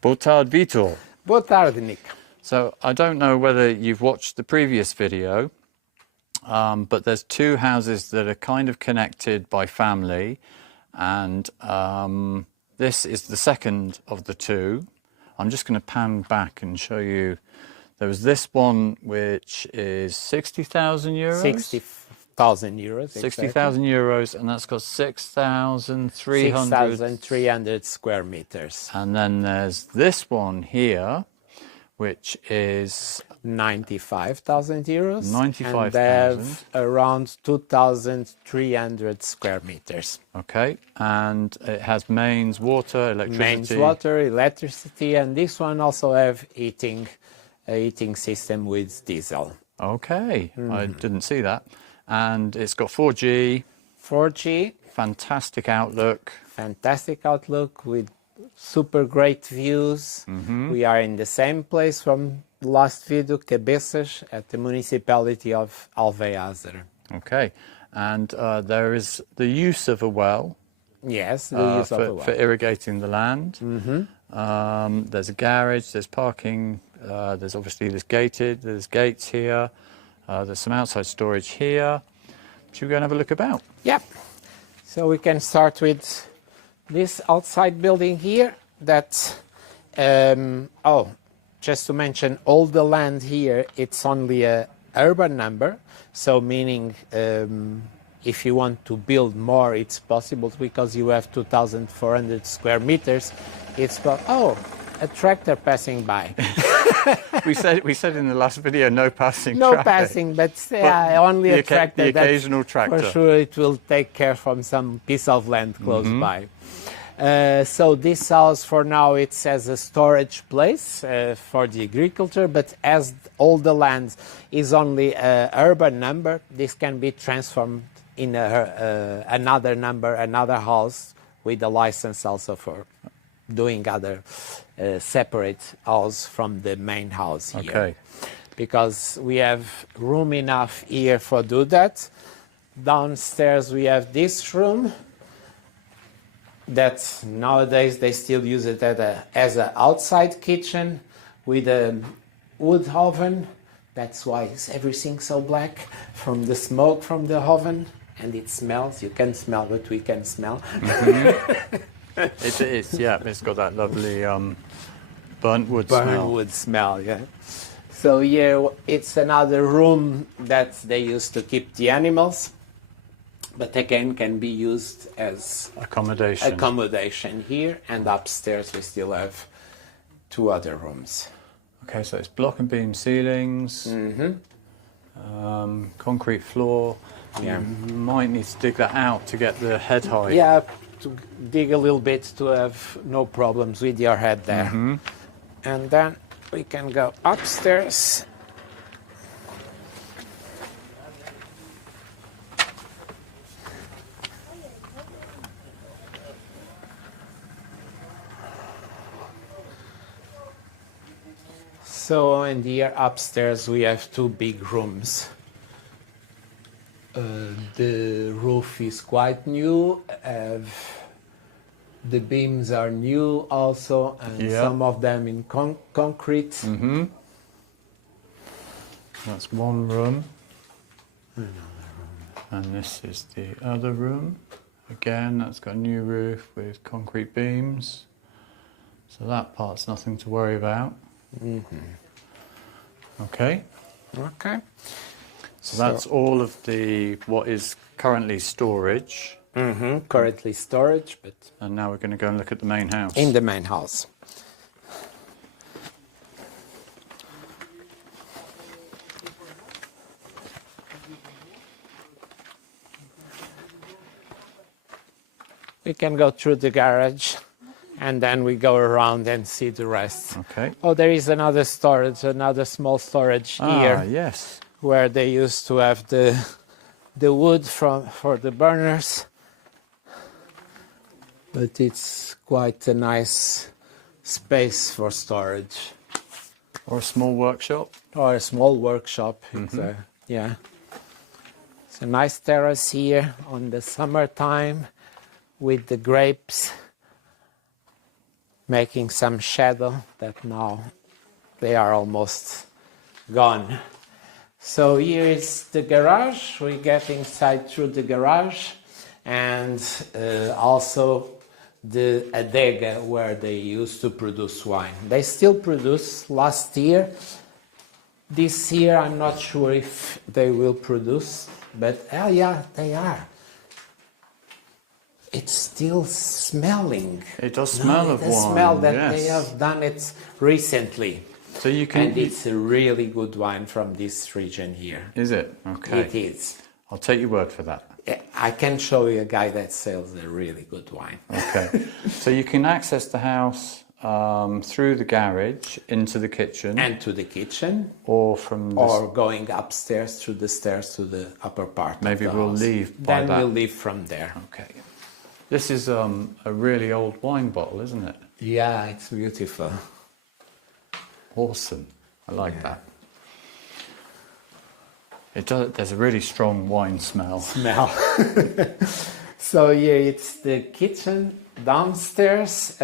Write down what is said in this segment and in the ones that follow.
Boa tarde, Vitor. Boa tarde, Nick. So I don't know whether you've watched the previous video, but there's two houses that are kind of connected by family, and this is the second of the two. I'm just going to pan back and show you. There was this one which is 60,000 euros. 60,000 euros. 60,000 euros, and that's got 6,300 square meters. And then there's this one here, which is 95,000 euros. 95,000. And they have around 2,300 square meters. Okay, and it has mains, water, electricity. Mains, water, electricity, and this one also have a heating system with diesel. Okay, I didn't see that. And it's got 4G. 4G. Fantastic outlook. Fantastic outlook with super great views. We are in the same place from the last video, Cabeças, at the municipality of Alveazer. Okay, and there is the use of a well. Yes, the use of a well. For irrigating the land. There's a garage, there's parking, there's gated, there's gates here. There's some outside storage here. Should we go and have a look about? Yeah. So we can start with this outside building here. That, just to mention, all the land here, it's only a urban number. So meaning if you want to build more, it's possible because you have 2,400 square meters. It's a tractor passing by. we said in the last video no passing no traffic. Passing, but only a tractor. The occasional tractor. For sure it will take care from some piece of land close by. So this house for now it's as a storage place for the agriculture, but as all the land is only an urban number, this can be transformed in another number, another house with a license also for doing other separate house from the main house here. Okay. Because we have room enough here for do that. Downstairs we have this room that nowadays they still use it as an outside kitchen with a wood oven. That's why everything so black from the smoke from the oven, and it smells. You can smell what we can smell. It's got that lovely burnt wood smell. Yeah. So here it's another room that they used to keep the animals, but again can be used as accommodation here. And upstairs we still have two other rooms. Okay, so it's block and beam ceilings, concrete floor. Yeah. You might need to dig that out to get the head height. Yeah, to dig a little bit to have no problems with your head there. And then we can go upstairs. So in here upstairs we have two big rooms. The roof is quite new. The beams are new also, and some of them in concrete. That's one room. And this is the other room. Again, that's got a new roof with concrete beams. So that part's nothing to worry about. Okay. Okay. So that's all of what is currently storage. Currently storage, but... And now we're going to go and look at the main house. In the main house. We can go through the garage and then we go around and see the rest. Okay. Oh, there is another storage, another small storage here. Ah, yes. Where they used to have the wood for the burners. But it's quite a nice space for storage. Or a small workshop. Or a small workshop. It's a nice terrace here on the summertime with the grapes. making some shadow that now they are almost gone. So here is the garage. We get inside through the garage, and also the adega where they used to produce wine. They still produce. Last year, this year I'm not sure if they will produce, but yeah, they are. It's still smelling. It does smell of wine. The smell that yes. they have done it recently. So you can. And it's a really good wine from this region here. Is it? Okay. It is. I'll take your word for that. I can show you a guy that sells a really good wine. Okay. So you can access the house through the garage into the kitchen. And to the kitchen. Or from the or going upstairs through the stairs to the upper part. Maybe of the we'll house. leave by then that. we'll leave from there. Okay. This is a really old wine bottle, isn't it? Yeah, it's beautiful. Awesome. I like that. It does. There's a really strong wine smell. So here it's the kitchen downstairs,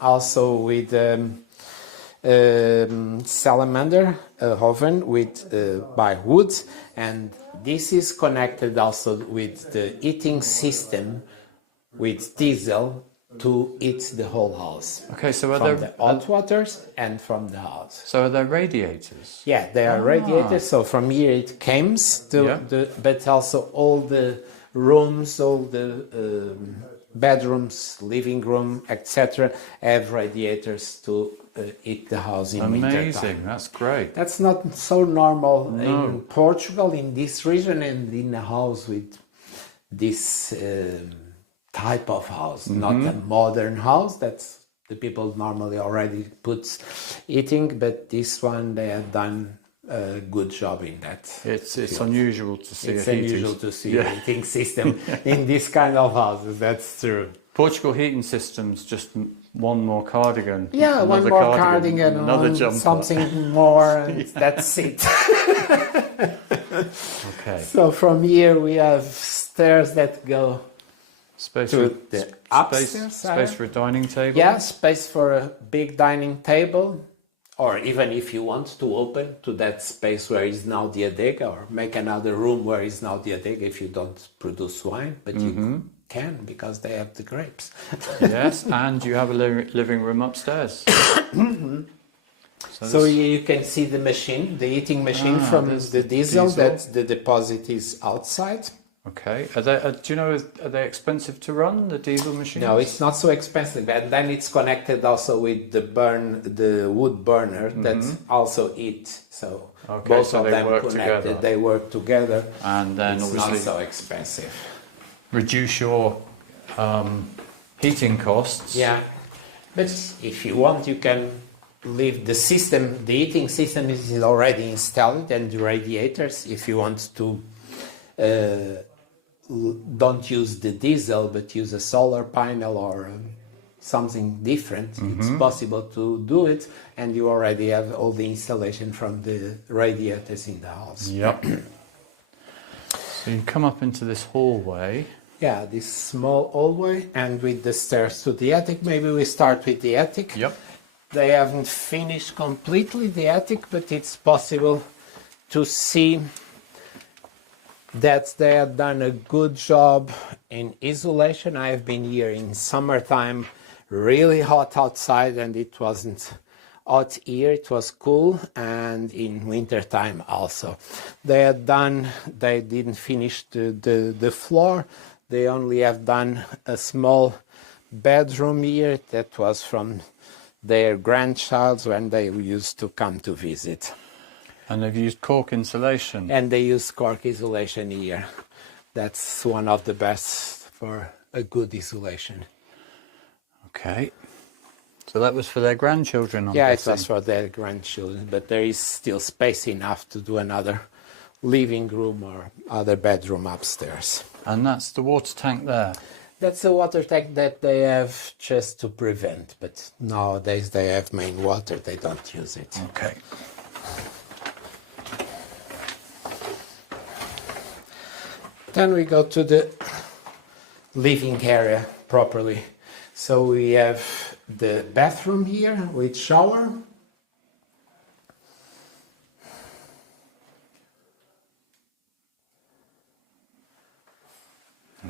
also with salamander oven with by wood, and this is connected also with the heating system with diesel to heat the whole house. Okay, so are from there the hot waters and from the house. So are there radiators? Yeah, they are radiators. So from here it comes to but also all the rooms, all the bedrooms, living room, etc., have radiators to heat the house in winter time. Amazing, that's great. That's not so normal in Portugal, in this region, and in a house with this type of house, not a modern house. That's the people normally already put heating, but this one they have done a good job in that. It's unusual to see It's a heating. unusual to see a heating system in this kind of houses. That's true. Portugal heating systems, just one more cardigan. Yeah, one more cardigan, another jumper. something more, and that's it. Okay. So from here we have stairs that go Space to for, the upstairs space for a dining table. Yeah, space for a big dining table, or even if you want to open to that space where is now the adega, or make another room where is now the adega if you don't produce wine, but you can because they have the grapes. Yes, and you have a living room upstairs. So you can see the machine, the heating machine from the diesel, that the deposit is outside. Okay. Are they, do you know, are they expensive to run, the diesel machines? No, it's not so expensive. And then it's connected also with the wood burner that also heat. So both of them connected, together. They work together. And then it's obviously not so expensive. Reduce your heating costs. Yeah. But if you want, you can leave the system. The heating system is already installed, and the radiators, if you want to don't use the diesel but use a solar panel or something different, it's possible to do it, and you already have all the installation from the radiators in the house. Yep. So you come up into this hallway. Yeah, this small hallway, and with the stairs to the attic. Maybe we start with the attic. Yep. They haven't finished completely the attic, but it's possible to see that they have done a good job in isolation. I have been here in summertime, really hot outside, and it wasn't hot here, it was cool, and in wintertime also. They didn't finish the floor, they only have done a small bedroom here that was from their grandchild when they used to come to visit. And they've used cork insulation. And they use cork insulation here. That's one of the best for a good insulation. Okay. So that was for their grandchildren, I'm guessing. guessing. It was for their grandchildren, but there is still space enough to do another living room or other bedroom upstairs. And that's the water tank there? That's a water tank that they have just to prevent, but nowadays they have main water, they don't use it. Okay. Then we go to the living area properly. So we have the bathroom here with shower.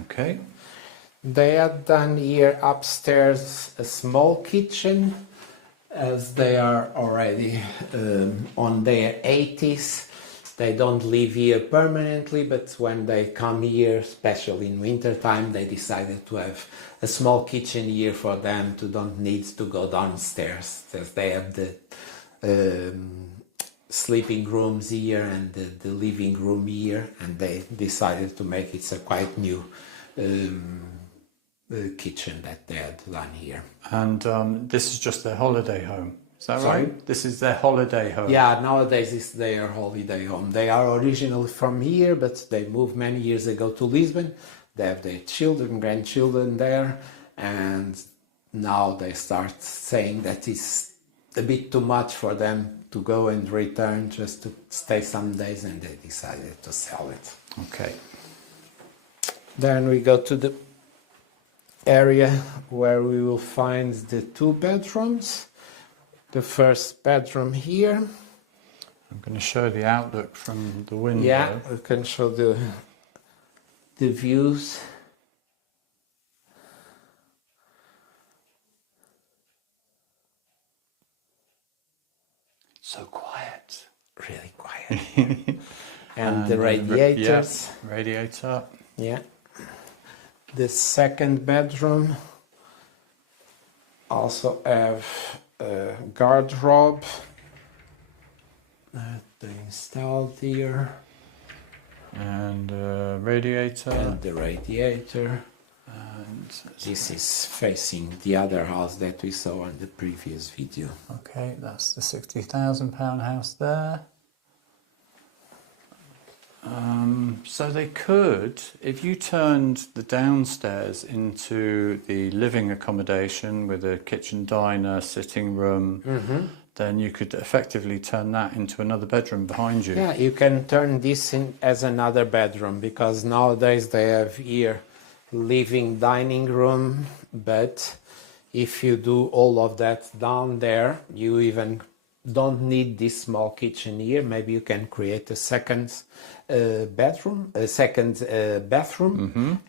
Okay. They had done here upstairs a small kitchen, as they are already on their 80s. They don't live here permanently, but when they come here, especially in winter time, they decided to have a small kitchen here for them to don't need to go downstairs, as they have the sleeping rooms here and the living room here, and they decided to make it a quite new kitchen that they had done here. And this is just their holiday home. Is that Sorry? right? This is their holiday home. Yeah, nowadays it's their holiday home. They are originally from here, but they moved many years ago to Lisbon. They have their children, grandchildren there, and now they start saying that it's a bit too much for them to go and return, just to stay some days, and they decided to sell it. Okay. Then we go to the area where we will find the 2 bedrooms. The first bedroom here. I'm going to show the outlook from the window. Yeah, we can show the views. So quiet. Really quiet. and the radiators. Yeah, radiator. Yeah. The second bedroom also have a garderobe that they installed here. And radiator. And the radiator. And This is facing the other house that we saw on the previous video. okay, that's the £60,000 house there. So they could, if you turned the downstairs into the living accommodation with a kitchen, diner, sitting room, then you could effectively turn that into another bedroom behind you. Yeah, you can turn this in as another bedroom, because nowadays they have here living dining room, but if you do all of that down there, you even don't need this small kitchen here. Maybe you can create a second bathroom,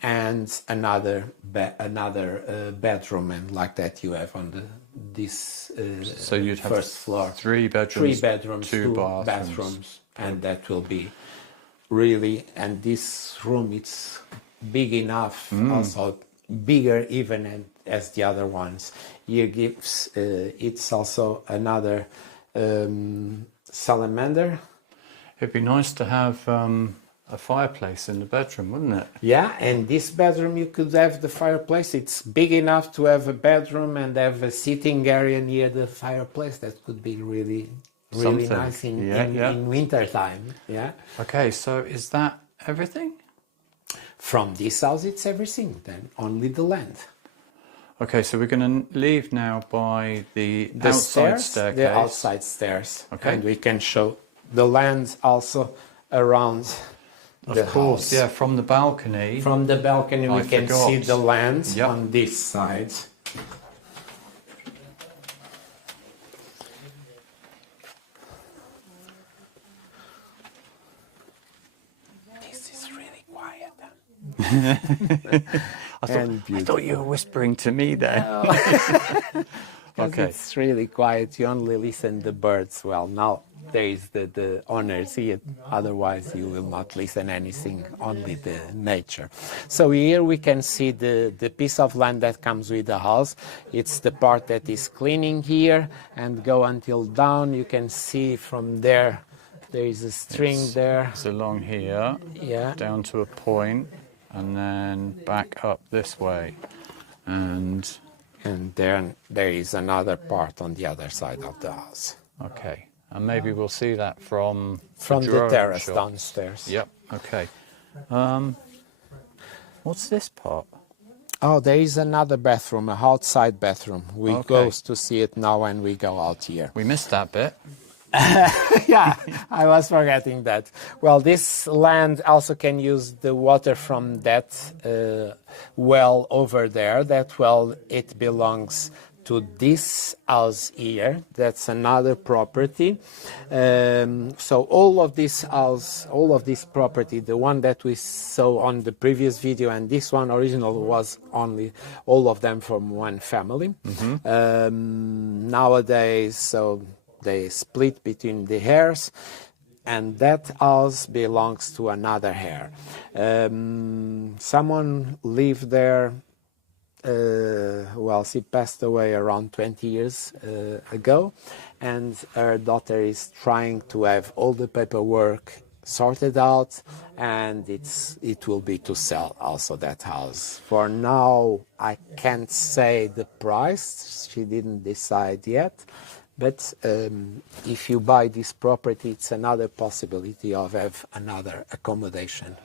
and another bedroom, and like that you have on this So you'd have first floor 3 bedrooms, 3 bedrooms, 2 2 bathrooms, and that will be really. And this room, it's big enough, also bigger even as the other ones. Here gives it's also another salamander. It'd be nice to have a fireplace in the bedroom, wouldn't it? Yeah, and this bedroom you could have the fireplace. It's big enough to have a bedroom and have a sitting area near the fireplace. That could be really Something. nice in winter time. Yeah. Okay, so is that everything? From this house, it's everything. Then only the land. Okay, so we're going to leave now by the outside staircase. The outside stairs. Okay. And we can show the land also around the house. Yeah, from the balcony. From the balcony, we can see the land Yep. on this side. This is really quiet. I thought you were whispering to me there. Okay. It's really quiet. You only listen to birds. Well, now there is the owners here. Otherwise, you will not listen anything. Only the nature. So here we can see the piece of land that comes with the house. It's the part that is cleaning here and go until down. You can see from there. There is a string there. It's along here, Yeah. down to a point, and then back up this way. And then there is another part on the other side of the house. okay, and maybe we'll see that from From the drone terrace shot. downstairs. Yep. Okay. What's this part? Oh, there is another bathroom, an outside bathroom. We Okay. go to see it now when we go out here. We missed that bit. Yeah, I was forgetting that. Well, this land also can use the water from that well over there. That well, it belongs to this house here. That's another property. So all of this house, all of this property, the one that we saw on the previous video and this one original was only all of them from one family. Nowadays, so they split between the heirs, and that house belongs to another heir. Someone lived there. Well, she passed away around 20 years ago, and her daughter is trying to have all the paperwork sorted out, and it will be to sell also that house. For now, I can't say the price. She didn't decide yet. But if you buy this property, it's another possibility of have another accommodation.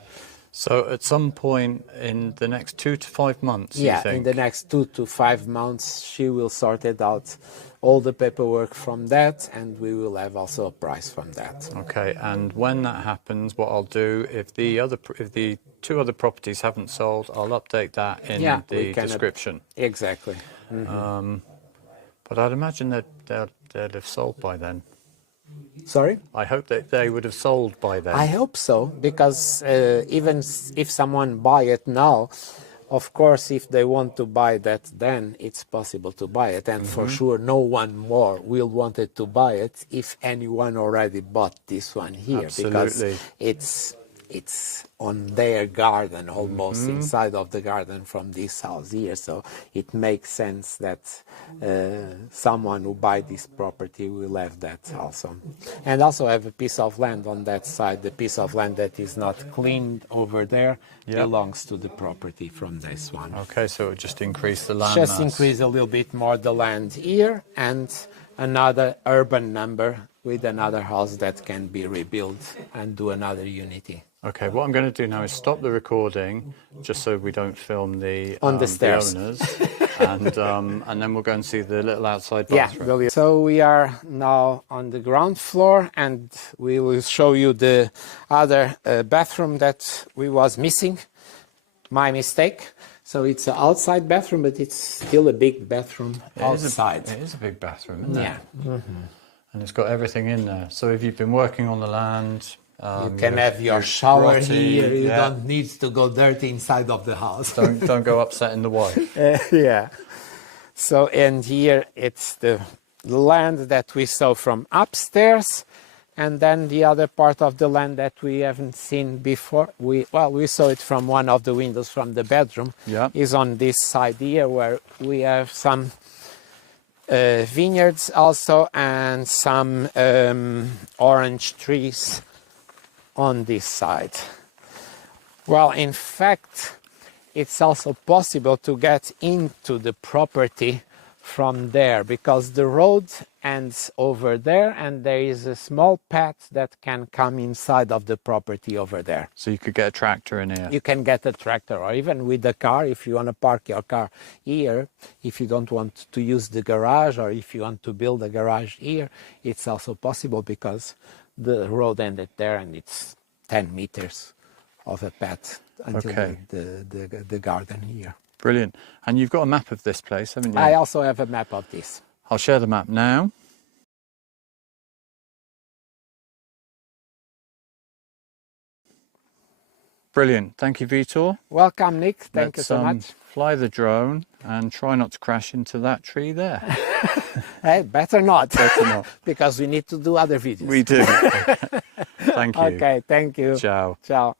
So at some point in the next 2 to 5 months, you think? In the next 2 to 5 months, she will sort it out, all the paperwork from that, and we will have also a price from that. Okay, and when that happens, what I'll do, if the 2 other properties haven't sold, I'll update that in the description. Exactly. But I'd imagine that they'd have sold by then. Sorry? I hope that they would have sold by then. I hope so, because even if someone buy it now, of course, if they want to buy that, then it's possible to buy it. And for sure, no one more will want it to buy it if anyone already bought this one here. Absolutely. Because it's on their garden, almost inside of the garden from this house here. So it makes sense that someone who buy this property will have that also. And also have a piece of land on that side. The piece of land that is not cleaned over there belongs to the property from this one. Okay, so it would just increase the land Just mass. increase a little bit more the land here, and another urban number with another house that can be rebuilt and do another unity. Okay, what I'm going to do now is stop the recording, just so we don't film the On the stairs. the owners, and then we'll go and see the little outside bathroom. Yeah, brilliant. So we are now on the ground floor, and we will show you the other bathroom that we was missing. My mistake. So it's an outside bathroom, but it's still a big bathroom outside. It is a big bathroom, isn't it? Yeah. And it's got everything in there. So if you've been working on the land, you can have your shower grotty, here. You don't need to go dirty inside of the house. don't go upsetting the wife. Yeah. So, and here it's the land that we saw from upstairs, and then the other part of the land that we haven't seen before. We saw it from one of the windows from the bedroom. Yeah. Is on this side here, where we have some vineyards also, and some orange trees on this side. Well, in fact, it's also possible to get into the property from there, because the road ends over there, and there is a small path that can come inside of the property over there. So you could get a tractor in here. You can get a tractor, or even with the car, if you want to park your car here, if you don't want to use the garage, or if you want to build a garage here, it's also possible, because the road ended there, and it's 10 meters of a path until the garden here. Brilliant. And you've got a map of this place, haven't you? I also have a map of this. I'll share the map now. Brilliant. Thank you, Vitor. Welcome, Nick. Thank you Let's so much. fly the drone and try not to crash into that tree there. Hey, better not. Better not. Because we need to do other videos. We do. Thank you. Okay, thank you. Ciao. Ciao.